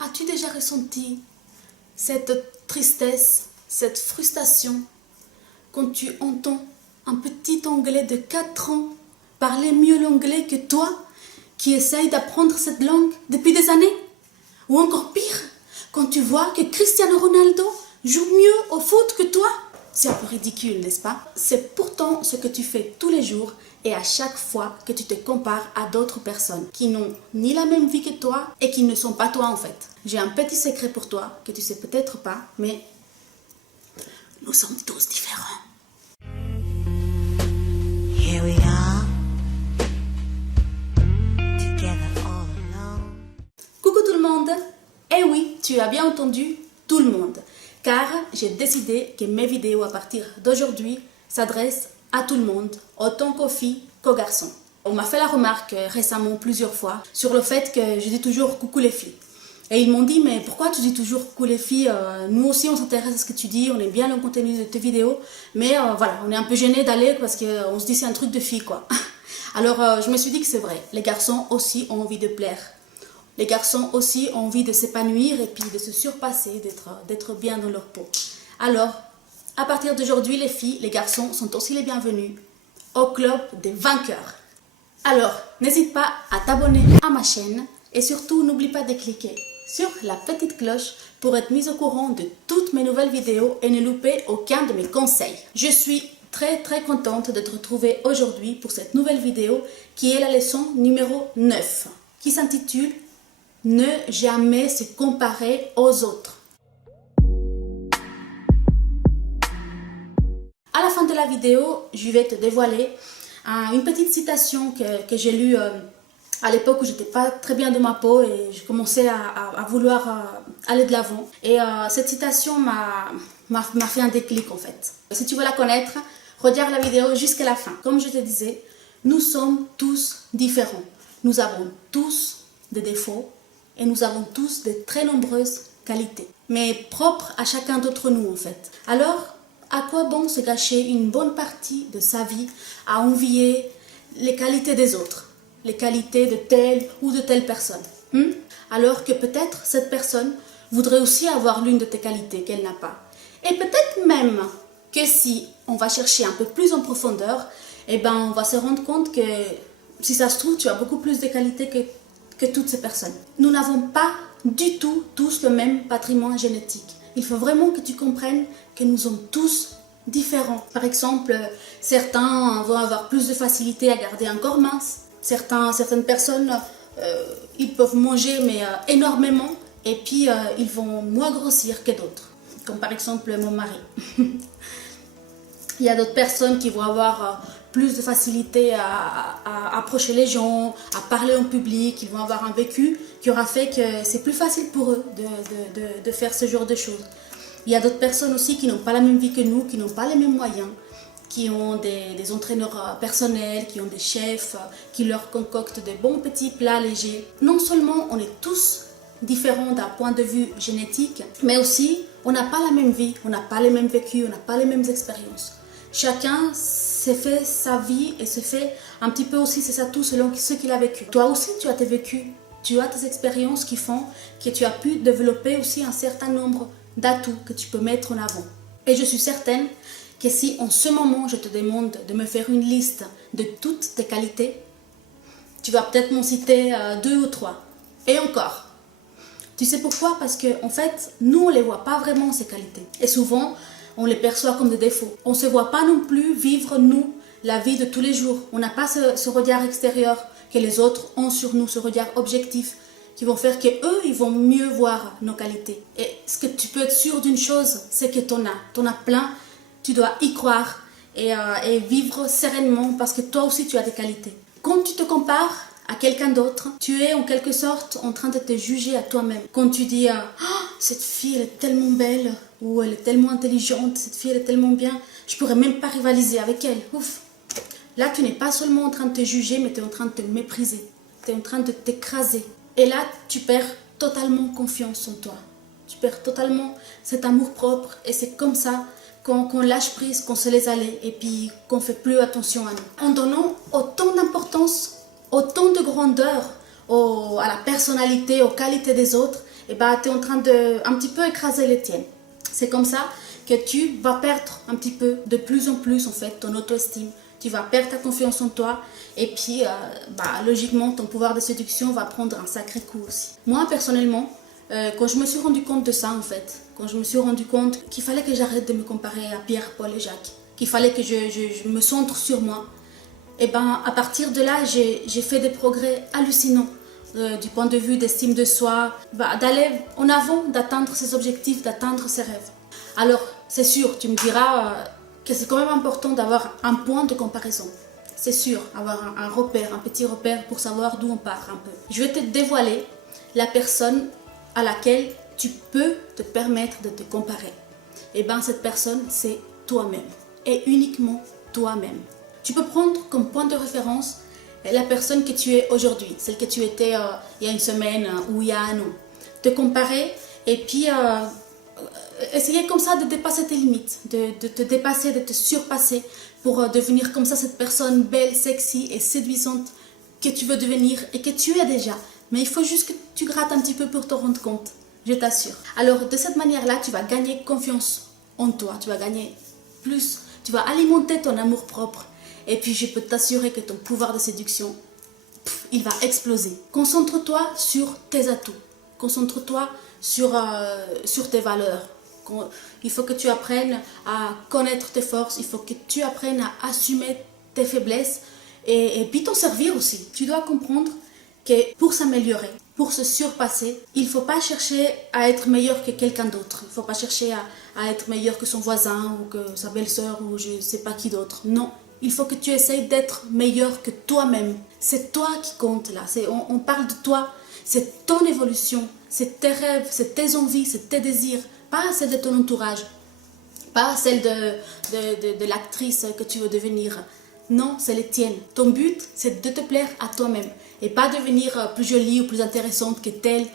As-tu déjà ressenti cette tristesse, cette frustration quand tu entends un petit Anglais de 4 ans parler mieux l'anglais que toi qui essaye d'apprendre cette langue depuis des années? Ou encore pire, quand tu vois que Cristiano Ronaldo joue mieux au foot que toi? C'est un peu ridicule, n'est-ce pas? C'est pourtant ce que tu fais tous les jours et à chaque fois que tu te compares à d'autres personnes qui n'ont ni la même vie que toi et qui ne sont pas toi en fait. J'ai un petit secret pour toi que tu sais peut-être pas, mais nous sommes tous différents. Here we are, together all alone. Coucou tout le monde! Eh oui, tu as bien entendu, tout le monde. Car j'ai décidé que mes vidéos à partir d'aujourd'hui s'adressent à tout le monde, autant qu'aux filles qu'aux garçons. On m'a fait la remarque récemment plusieurs fois sur le fait que je dis toujours coucou les filles. Et ils m'ont dit, mais pourquoi tu dis toujours coucou les filles? Nous aussi on s'intéresse à ce que tu dis, on aime bien le contenu de tes vidéos, mais voilà, on est un peu gêné d'aller parce qu'on se dit c'est un truc de fille quoi. Alors je me suis dit que c'est vrai, les garçons aussi ont envie de plaire. Les garçons aussi ont envie de s'épanouir et puis de se surpasser, d'être bien dans leur peau. Alors, à partir d'aujourd'hui, les filles, les garçons sont aussi les bienvenus au club des vainqueurs. Alors, n'hésite pas à t'abonner à ma chaîne et surtout, n'oublie pas de cliquer sur la petite cloche pour être mise au courant de toutes mes nouvelles vidéos et ne louper aucun de mes conseils. Je suis très contente de te retrouver aujourd'hui pour cette nouvelle vidéo qui est la leçon numéro 9 qui s'intitule « Ne jamais se comparer aux autres ». À la fin de la vidéo, je vais te dévoiler une petite citation que j'ai lue à l'époque où j'étais pas très bien de ma peau et je commençais à vouloir aller de l'avant. Et cette citation m'a fait un déclic en fait. Si tu veux la connaître, regarde la vidéo jusqu'à la fin. Comme je te disais, nous sommes tous différents. Nous avons tous des défauts et nous avons tous de très nombreuses qualités, mais propres à chacun d'entre nous en fait. Alors, à quoi bon se gâcher une bonne partie de sa vie à envier les qualités des autres, les qualités de telle ou de telle personne, alors que peut-être cette personne voudrait aussi avoir l'une de tes qualités qu'elle n'a pas. Et peut-être même que si on va chercher un peu plus en profondeur, eh ben on va se rendre compte que si ça se trouve, tu as beaucoup plus de qualités que toutes ces personnes. Nous n'avons pas du tout tous le même patrimoine génétique. Il faut vraiment que tu comprennes que nous sommes tous différents. Par exemple, certains vont avoir plus de facilité à garder un corps mince. Certaines personnes, ils peuvent manger mais énormément et puis ils vont moins grossir que d'autres. Comme par exemple mon mari. Il y a d'autres personnes qui vont avoir plus de facilité à approcher les gens, à parler en public. Ils vont avoir un vécu qui aura fait que c'est plus facile pour eux de faire ce genre de choses. Il y a d'autres personnes aussi qui n'ont pas la même vie que nous, qui n'ont pas les mêmes moyens, qui ont des entraîneurs personnels, qui ont des chefs, qui leur concoctent de bons petits plats légers. Non seulement on est tous différents d'un point de vue génétique, mais aussi on n'a pas la même vie, on n'a pas les mêmes vécus, on n'a pas les mêmes expériences. Chacun s'est fait sa vie et se fait un petit peu aussi ses atouts selon ce qu'il a vécu. Toi aussi, tu as tes vécus, tu as tes expériences qui font que tu as pu développer aussi un certain nombre d'atouts que tu peux mettre en avant. Et je suis certaine que si en ce moment je te demande de me faire une liste de toutes tes qualités, tu vas peut-être m'en citer 2 ou 3. Et encore. Tu sais pourquoi? Parce qu'en fait, nous on ne les voit pas vraiment ces qualités. Et souvent, on les perçoit comme des défauts. On ne se voit pas non plus vivre, nous, la vie de tous les jours. On n'a pas ce regard extérieur que les autres ont sur nous, ce regard objectif, qui vont faire qu'eux, ils vont mieux voir nos qualités. Et ce que tu peux être sûr d'une chose, c'est que tu en as plein, tu dois y croire et vivre sereinement parce que toi aussi, tu as des qualités. Quand tu te compares à quelqu'un d'autre, tu es en quelque sorte en train de te juger à toi-même. Quand tu dis cette fille elle est tellement belle ou elle est tellement intelligente, cette fille elle est tellement bien, je pourrais même pas rivaliser avec elle. Ouf. Là tu n'es pas seulement en train de te juger, mais tu es en train de te mépriser, tu es en train de t'écraser. Et là tu perds totalement confiance en toi, tu perds totalement cet amour propre et c'est comme ça qu'on lâche prise, qu'on se laisse aller et puis qu'on fait plus attention à nous. En donnant autant d'importance, autant de grandeur à la personnalité, aux qualités des autres, et bah, tu es en train de un petit peu écraser les tiennes. C'est comme ça que tu vas perdre un petit peu, de plus en plus en fait, ton auto-estime. Tu vas perdre ta confiance en toi et puis logiquement ton pouvoir de séduction va prendre un sacré coup aussi. Moi personnellement, quand je me suis rendu compte de ça en fait, quand je me suis rendu compte qu'il fallait que j'arrête de me comparer à Pierre, Paul et Jacques, qu'il fallait que je me centre sur moi, et ben à partir de là j'ai fait des progrès hallucinants du point de vue d'estime de soi, d'aller en avant, d'atteindre ses objectifs, d'atteindre ses rêves. Alors c'est sûr, tu me diras que c'est quand même important d'avoir un point de comparaison. C'est sûr, avoir un repère, un petit repère pour savoir d'où on part un peu. Je vais te dévoiler la personne à laquelle tu peux te permettre de te comparer. Et bien cette personne, c'est toi-même. Et uniquement toi-même. Tu peux prendre comme point de référence la personne que tu es aujourd'hui, celle que tu étais il y a une semaine ou il y a un an. Te comparer et puis essayer comme ça de dépasser tes limites, de te dépasser, de te surpasser pour devenir comme ça cette personne belle, sexy et séduisante que tu veux devenir et que tu es déjà. Mais il faut juste que tu grattes un petit peu pour te rendre compte, je t'assure. Alors de cette manière-là, tu vas gagner confiance en toi, tu vas gagner plus, tu vas alimenter ton amour-propre. Et puis je peux t'assurer que ton pouvoir de séduction, il va exploser. Concentre-toi sur tes atouts, concentre-toi sur tes valeurs. Il faut que tu apprennes à connaître tes forces, il faut que tu apprennes à assumer tes faiblesses et puis t'en servir aussi. Tu dois comprendre que pour s'améliorer, pour se surpasser, il ne faut pas chercher à être meilleur que quelqu'un d'autre. Il ne faut pas chercher à être meilleur que son voisin ou que sa belle-sœur ou je ne sais pas qui d'autre. Non, il faut que tu essayes d'être meilleur que toi-même. C'est toi qui compte là. On parle de toi. C'est ton évolution, c'est tes rêves, c'est tes envies, c'est tes désirs. Pas celle de ton entourage, pas celle de l'actrice que tu veux devenir. Non, c'est les tiennes. Ton but, c'est de te plaire à toi-même et pas devenir plus jolie ou plus intéressante que telle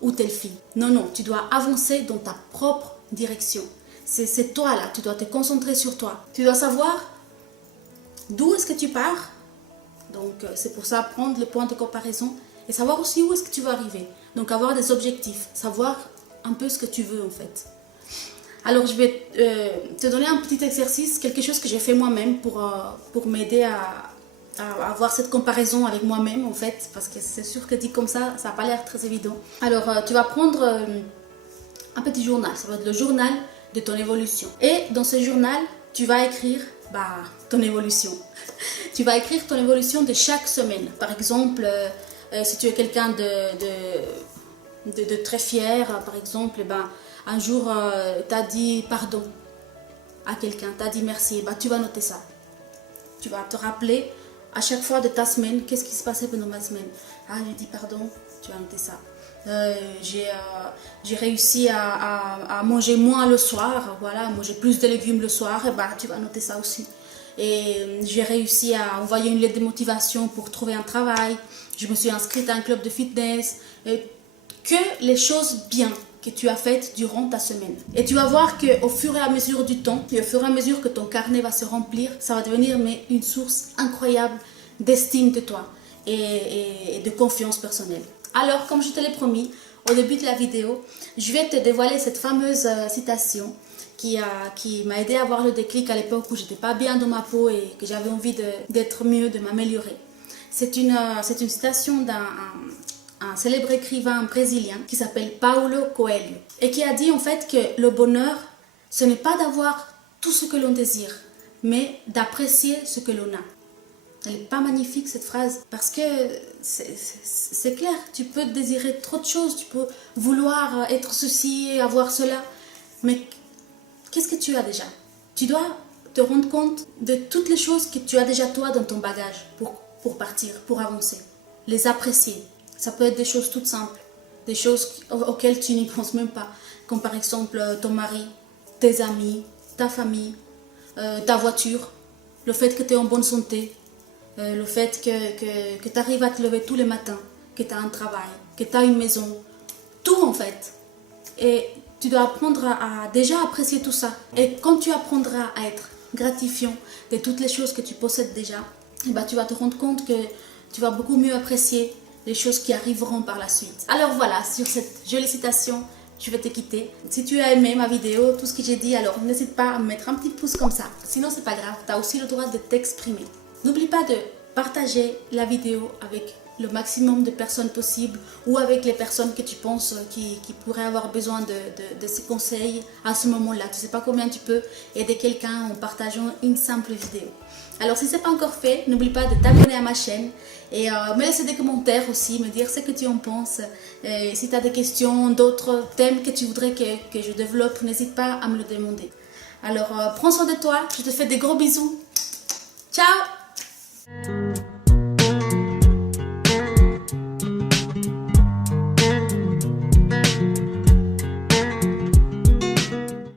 ou telle fille. Non, non, tu dois avancer dans ta propre direction. C'est toi là, tu dois te concentrer sur toi. Tu dois savoir d'où est-ce que tu pars. Donc, c'est pour ça prendre le point de comparaison et savoir aussi où est-ce que tu veux arriver. Donc, avoir des objectifs, savoir un peu ce que tu veux en fait. Alors je vais te donner un petit exercice, quelque chose que j'ai fait moi-même pour m'aider à avoir cette comparaison avec moi-même en fait, parce que c'est sûr que dit comme ça n'a pas l'air très évident. Alors tu vas prendre un petit journal, ça va être le journal de ton évolution. Et dans ce journal, tu vas écrire ton évolution. Tu vas écrire ton évolution de chaque semaine. Par exemple, si tu es quelqu'un de très fier, par exemple, un jour tu as dit pardon à quelqu'un, tu as dit merci, tu vas noter ça. Tu vas te rappeler à chaque fois de ta semaine, qu'est-ce qui se passait pendant ma semaine. J'ai dit pardon, tu vas noter ça. J'ai réussi à manger moins le soir, voilà, manger plus de légumes le soir, tu vas noter ça aussi. Et j'ai réussi à envoyer une lettre de motivation pour trouver un travail. Je me suis inscrite à un club de fitness. Que les choses bien que tu as faites durant ta semaine. Et tu vas voir qu'au fur et à mesure du temps, et au fur et à mesure que ton carnet va se remplir, ça va devenir une source incroyable d'estime de toi et de confiance personnelle. Alors, comme je te l'ai promis au début de la vidéo, je vais te dévoiler cette fameuse citation qui m'a aidé à avoir le déclic à l'époque où j'étais pas bien dans ma peau et que j'avais envie d'être mieux, de m'améliorer. C'est une citation d'un célèbre écrivain brésilien qui s'appelle Paulo Coelho et qui a dit en fait que le bonheur, ce n'est pas d'avoir tout ce que l'on désire, mais d'apprécier ce que l'on a. Elle n'est pas magnifique cette phrase parce que c'est clair, tu peux désirer trop de choses, tu peux vouloir être ceci, avoir cela, mais qu'est-ce que tu as déjà? Tu dois te rendre compte de toutes les choses que tu as déjà toi dans ton bagage pour partir, pour avancer, les apprécier. Ça peut être des choses toutes simples, des choses auxquelles tu n'y penses même pas, comme par exemple ton mari, tes amis, ta famille, ta voiture, le fait que tu es en bonne santé, le fait que tu arrives à te lever tous les matins, que tu as un travail, que tu as une maison, tout en fait. Et tu dois apprendre à déjà apprécier tout ça. Et quand tu apprendras à être gratifiant de toutes les choses que tu possèdes déjà, tu vas te rendre compte que tu vas beaucoup mieux apprécier les choses qui arriveront par la suite. Alors voilà, sur cette jolie citation, je vais te quitter. Si tu as aimé ma vidéo, tout ce que j'ai dit, alors n'hésite pas à me mettre un petit pouce comme ça. Sinon, c'est pas grave, tu as aussi le droit de t'exprimer. N'oublie pas de partager la vidéo avec le maximum de personnes possible ou avec les personnes que tu penses qui pourraient avoir besoin de ces conseils à ce moment-là. Tu ne sais pas combien tu peux aider quelqu'un en partageant une simple vidéo. Alors si ce n'est pas encore fait, n'oublie pas de t'abonner à ma chaîne et me laisser des commentaires aussi, me dire ce que tu en penses. Et si tu as des questions, d'autres thèmes que tu voudrais que je développe, n'hésite pas à me le demander. Alors prends soin de toi, je te fais des gros bisous. Ciao!